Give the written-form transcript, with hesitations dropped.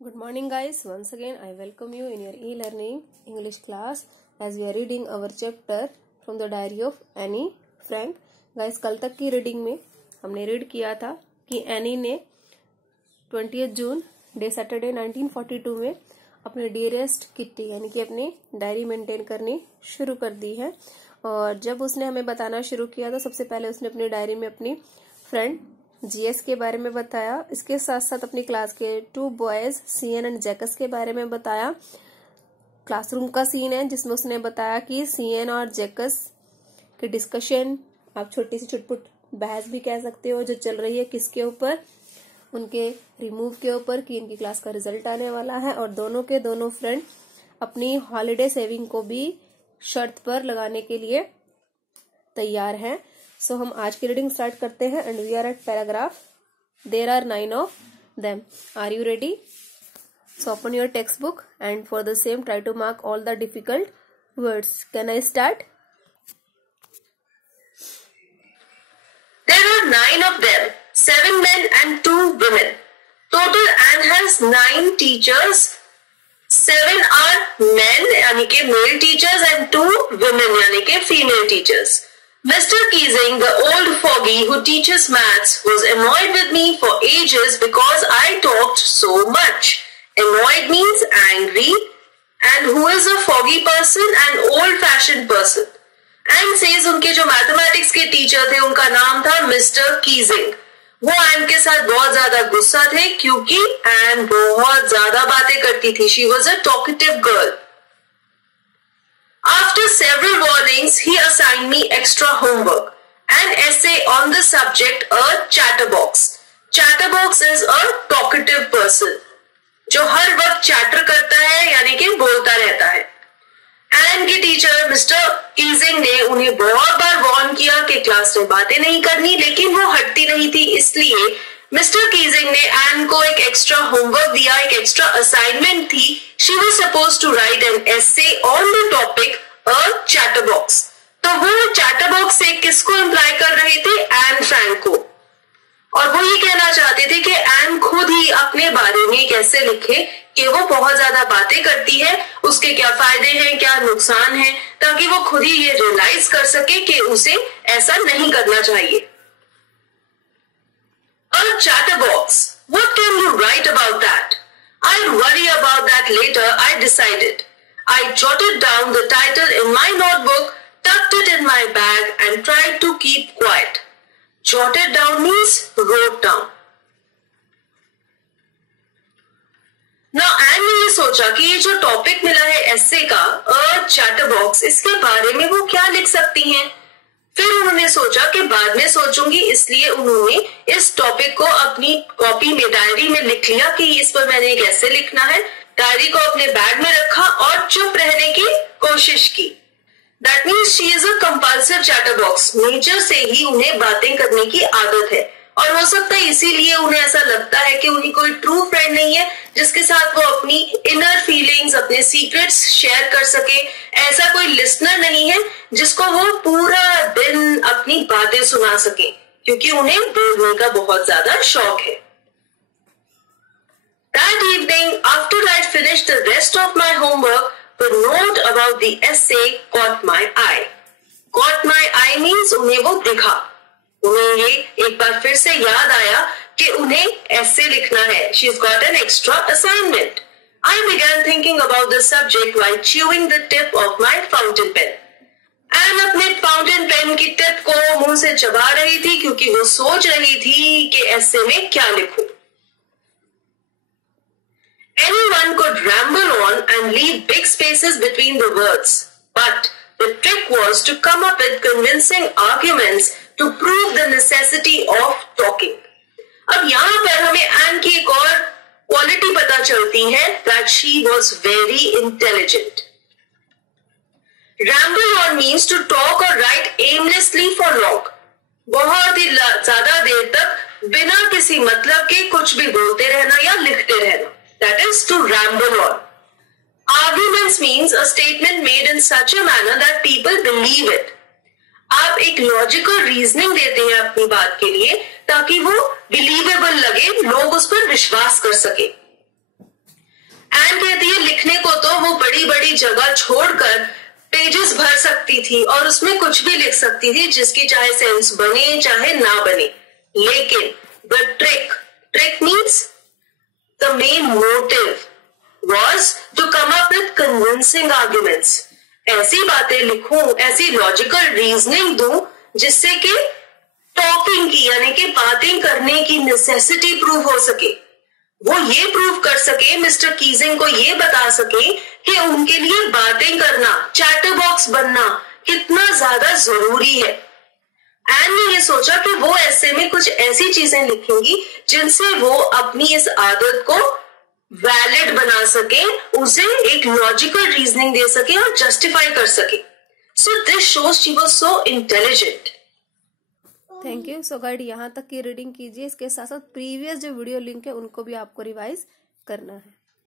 Good morning guys, once again I welcome you in your e-learning English class as we are reading our chapter from the diary of Annie Frank. Guys, कल तक की reading में हमने read किया था कि any ने 20 जून day Saturday 1942 में अपने डियरेस्ट किट्टी यानी कि अपनी डायरी मेंटेन करनी शुरू कर दी है। और जब उसने हमें बताना शुरू किया तो सबसे पहले उसने अपनी डायरी में अपनी फ्रेंड जीएस के बारे में बताया। इसके साथ साथ अपनी क्लास के 2 बॉयज सीएन एंड जैकस के बारे में बताया। क्लासरूम का सीन है जिसमें उसने बताया कि सीएन और जैकस की डिस्कशन, आप छोटी सी छुटपुट बहस भी कह सकते हो, जो चल रही है किसके ऊपर, उनके रिमूव के ऊपर कि इनकी क्लास का रिजल्ट आने वाला है। और दोनों के दोनों फ्रेंड अपनी हॉलिडे सेविंग को भी शर्त पर लगाने के लिए तैयार हैं। सो हम आज की रीडिंग स्टार्ट करते हैं and we are at paragraph there are 9 of them. Are you ready? So open your text book and for the same try to mark all the difficult words. Can I start? There are 9 of them, 7 men and 2 women. Total Anne has 9 teachers. 7 are men यानी के male teachers and 2 women यानी के female teachers. Mr. Keesing, the old fogey who teaches maths, was annoyed with me for ages because I talked so much. Annoyed means angry. And who is a foggy person? An old-fashioned person. Anne says उनके जो mathematics के teacher थे उनका नाम था mister Keesing. वो N के साथ बहुत ज्यादा गुस्सा थे क्योंकि एन बहुत ज्यादा बातें करती थी। She was a talkative girl. After several warnings, he assigned me extra homework, an essay on the subject, a chatterbox. Chatterbox is a talkative person, जो हर वक्त चैटर करता है यानी कि बोलता रहता है। एन के टीचर मिस्टर कीजिंग ने उन्हें बहुत बार वार्न किया कि क्लास में बातें नहीं करनी, लेकिन वो हटती नहीं थी। इसलिए मिस्टर कीजिंग ने एन को एक एक्स्ट्रा होमवर्क दिया, एक एक्स्ट्रा असाइनमेंट थी। She was supposed to write an essay on the topic a chatterbox. तो वो चैटरबॉक्स से किसको इम्प्लाई कर रहे थे? एन फ्रैंक को। और वो ये कहना चाहते थे कि एन खुद ही अपने बारे में कैसे लिखे कि वो बहुत ज्यादा बातें करती है, उसके क्या फायदे हैं, क्या नुकसान है, ताकि वो खुद ही ये रियलाइज कर सके कि उसे ऐसा नहीं करना चाहिए। A chatterbox. What can you write about that? I'll worry about that later, I decided. I jotted down the title in my notebook, tucked it in my bag and tried to keep quiet. Jotted down means wrote down. Now, Anne ने ये सोचा कि ये जो topic मिला है एसे का, a chatterbox, इसके बारे में वो क्या लिख सकती हैं। फिर उन्होंने सोचा कि बाद में सोचूंगी, इसलिए उन्होंने इस टॉपिक को अपनी कॉपी में, डायरी में लिख लिया कि इस पर मैंने कैसे लिखना है। डायरी को अपने बैग में रखा और चुप रहने की कोशिश की। That means she is a compulsive chatterbox. Nature से ही उन्हें बातें करने की आदत है और हो सकता है इसीलिए उन्हें ऐसा लगता है कि उन्हें कोई ट्रू फ्रेंड नहीं है जिसके साथ वो अपनी इनर फीलिंग्स, अपने सीक्रेट्स शेयर कर सके। ऐसा कोई लिसनर नहीं है जिसको वो पूरा दिन अपनी बातें सुना सके, क्योंकि उन्हें बोलने का बहुत ज्यादा शौक है। That evening, after I'd finished the rest of my homework, the note about the essay caught my eye. Caught my eye means उन्हें वो दिखा। उन्हें ये एक बार फिर से याद आया कि उन्हें ऐसे लिखना है। She's got an extra assignment. I began thinking about the subject while chewing the tip of my fountain pen. Anne अपने फाउंटेन पेन की टिप को मुंह से चबा रही थी क्योंकि वो सोच रही थी कि ऐसे में क्या लिखूं। Anyone could ramble on and leave big spaces between the words, but the trick was to come up with convincing arguments to prove the necessity of talking. अब यहाँ पर हमें एन की एक और क्वालिटी पता चलती है, that she was very intelligent. Ramble on means to talk or write aimlessly for long. बहुत ही ज्यादा देर तक बिना किसी मतलब के कुछ भी बोलते रहना या लिखते रहना. That is to ramble on. Arguments means a statement made in such a manner that people believe it. आप एक लॉजिकल रीजनिंग देते हैं अपनी बात के लिए ताकि वो बिलीवेबल लगे, लोग उस पर विश्वास कर सके। बड़ी बड़ी जगह छोड़कर पेजेस भर सकती थी और उसमें कुछ भी लिख सकती थी जिसकी चाहे सेंस बने चाहे ना बने। लेकिन the trick means the main motive was to come up with convincing arguments। ऐसी बातें लिखूं, ऐसी लॉजिकल रीजनिंग दूं जिससे कि टॉकिंग की यानी कि बातें करने की नेसेसिटी प्रूव हो सके। वो ये प्रूव कर सके, मिस्टर कीजिंग को ये बता सके कि उनके लिए बातें करना, चैटरबॉक्स बनना कितना ज्यादा जरूरी है। एन ने ये सोचा कि वो ऐसे में कुछ ऐसी चीजें लिखेंगी जिनसे वो अपनी इस आदत को वैलिड बना सके, उसे एक लॉजिकल रीजनिंग दे सके और जस्टिफाई कर सके। So this shows she was so intelligent. Thank you. So guide यहाँ तक की रीडिंग कीजिए, इसके साथ साथ प्रीवियस जो वीडियो लिंक है उनको भी आपको रिवाइज करना है।